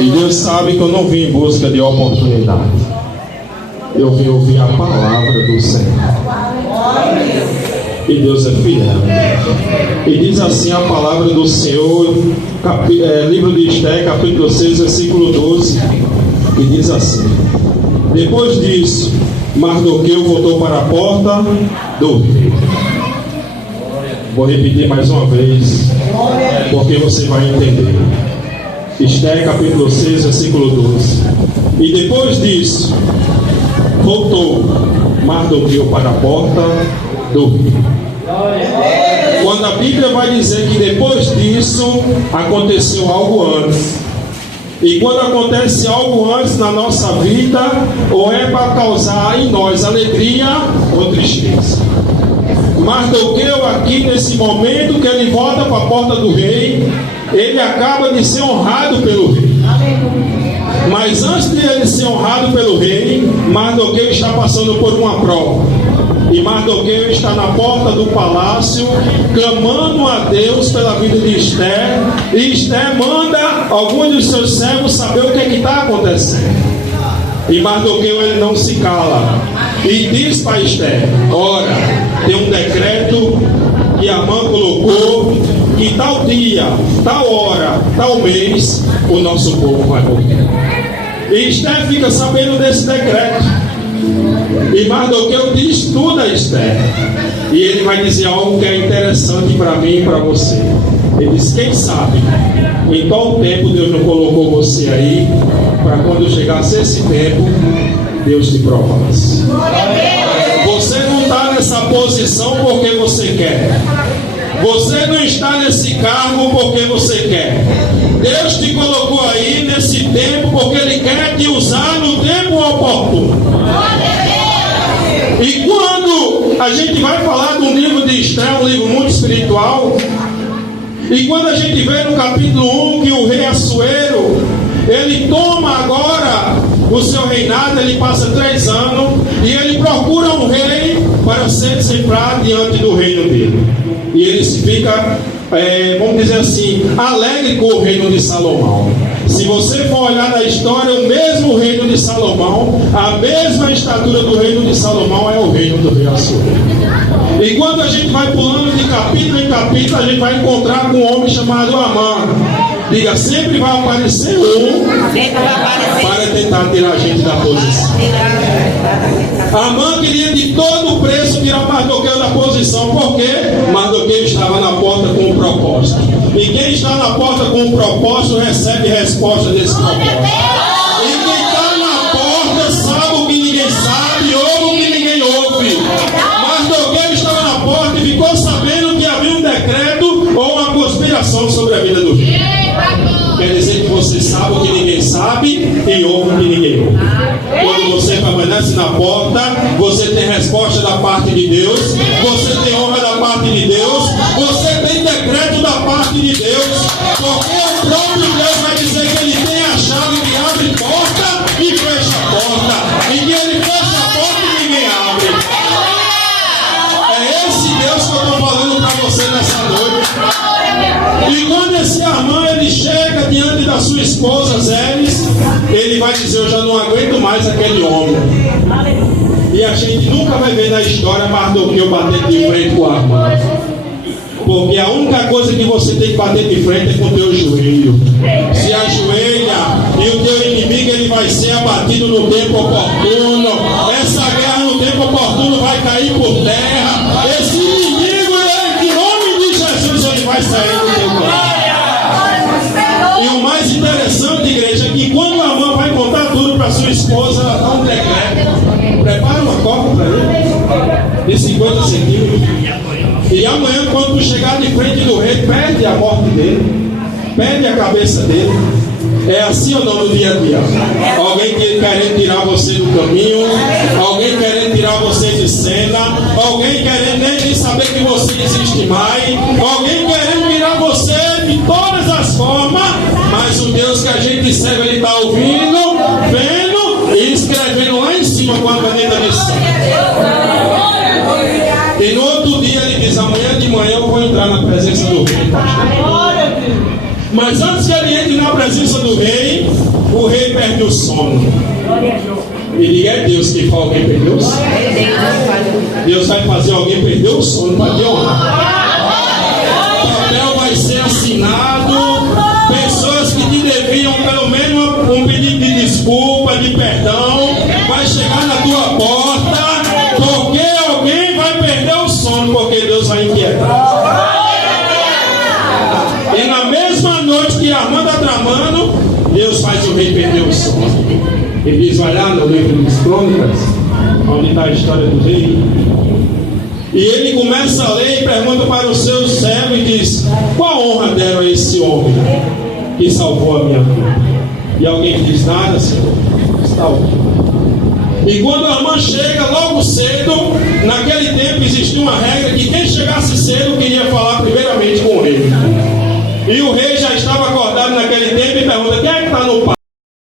E Deus sabe que eu não vim em busca de oportunidade. Eu vim ouvir a palavra do Senhor. E Deus é fiel. E diz assim a palavra do Senhor, livro de Esté, capítulo 6, versículo 12. E diz assim: depois disso, Mardoqueu voltou para a porta do rei. Vou repetir mais uma vez, porque você vai entender. Esté, capítulo 6, versículo 12. E depois disso, voltou Mardoqueu para a porta do rei. Quando a Bíblia vai dizer que depois disso aconteceu algo antes, e quando acontece algo antes na nossa vida, ou é para causar em nós alegria ou tristeza. Mardoqueu, aqui nesse momento que ele volta para a porta do rei, ele acaba de ser honrado pelo rei. Mas antes de ele ser honrado pelo rei, Mardoqueu está passando por uma prova. E Mardoqueu está na porta do palácio, clamando a Deus pela vida de Esté. E Esté manda alguns dos seus servos saber o que está acontecendo. E Mardoqueu, ele não se cala. E diz para Esté: ora, tem um decreto que Amã colocou, que tal dia, tal hora, tal mês, o nosso povo vai morrer. E Esté fica sabendo desse decreto. E Mardoqueu diz tudo a Esté. E ele vai dizer algo que é interessante para mim e para você. Ele diz: quem sabe em qual tempo Deus não colocou você aí, para quando chegasse esse tempo, Deus te provasse. Você não está nessa posição porque você quer. Você não está nesse cargo porque você quer. Deus te colocou aí nesse tempo porque Ele quer te usar no tempo oportuno. E quando a gente vai falar de um livro de Esté, um livro muito espiritual, e quando a gente vê no capítulo 1 que o rei Assuero, ele toma agora o seu reinado, ele passa 3 anos, e ele procura um rei para ser exemplar diante do reino dele. E ele fica, vamos dizer assim, alegre com o reino de Salomão. Se você for olhar na história, o mesmo reino de Salomão, a mesma estatura do reino de Salomão é o reino do rei Assuero. E quando a gente vai pulando de capítulo em capítulo, a gente vai encontrar com um homem chamado Amã. Diga, sempre vai aparecer um para tentar tirar a gente da posição. Amã queria de todo preço tirar Mardoqueu da posição, porque Mardoqueu estava na porta com um propósito. E quem está na porta com um propósito recebe resposta desse propósito. E quem está na porta sabe o que ninguém sabe, ouve o que ninguém ouve. Mardoqueu estava na porta e ficou sabendo que havia um decreto ou uma conspiração sobre a vida do rei. Quer dizer que você sabe o que ninguém sabe e ouve o que ninguém ouve. Quando você permanece na porta, você tem resposta da parte de Deus, você tem honra da parte de Deus, você tem decreto da parte de Deus, porque o próprio Deus vai dizer que Ele tem a chave que abre porta e fecha a porta, e que Ele fecha a porta e ninguém abre. É esse Deus que eu estou falando para você nessa noite. E quando esse Amã ele chega diante da sua esposa Zeres, ele vai dizer: eu já não aguento mais aquele homem. E a gente nunca vai ver na história Mardoqueu batendo de frente com a Amã, porque a única coisa que você tem que bater de frente é com o teu joelho. Se ajoelha, e o teu inimigo ele vai ser abatido no tempo oportuno. Essa guerra no tempo oportuno vai cair por terra. Esse inimigo, em nome de Jesus, ele vai sair do teu corpo. E o mais interessante, igreja, é que quando a Amã vai contar tudo para sua esposa, ela dá um decreto: prepara uma copa para ele de 50 centímetros. E amanhã, quando tu chegar de frente do rei, pede a morte dele, pede a cabeça dele. É assim ou não no dia a dia? Alguém querendo tirar você do caminho, alguém querendo tirar você de cena, alguém querendo nem saber que você existe mais, alguém querendo tirar você de todas as formas, mas o Deus que a gente serve, Ele está ouvindo, vendo e escrevendo lá em cima com a caneta de sangue. E no outro dia ele diz: amanhã de manhã eu vou entrar na presença do rei, pastor. Mas antes que ele entre na presença do rei, o rei perde o sono. E diga, é Deus que faz alguém perder o sono. Deus vai fazer alguém perder o sono para te honrar. O papel vai ser assinado. Pessoas que te deviam pelo menos um pedido de desculpa, de perdão, vai chegar na tua porta, porque alguém vai perder o sono, porque Deus vai inquietar. E na mesma noite que Armando está tramando, Deus faz o rei perder o sono. Ele diz, vai lá no livro das Crônicas, onde está a história do rei. E ele começa a ler e pergunta para o seu servo e diz, qual honra deram a esse homem que salvou a minha vida? E alguém diz, nada, Senhor, está ok. E quando a irmã chega logo cedo, naquele tempo existia uma regra que quem chegasse cedo queria falar primeiramente com o rei. E o rei já estava acordado naquele tempo e pergunta, quem é que está no pátio?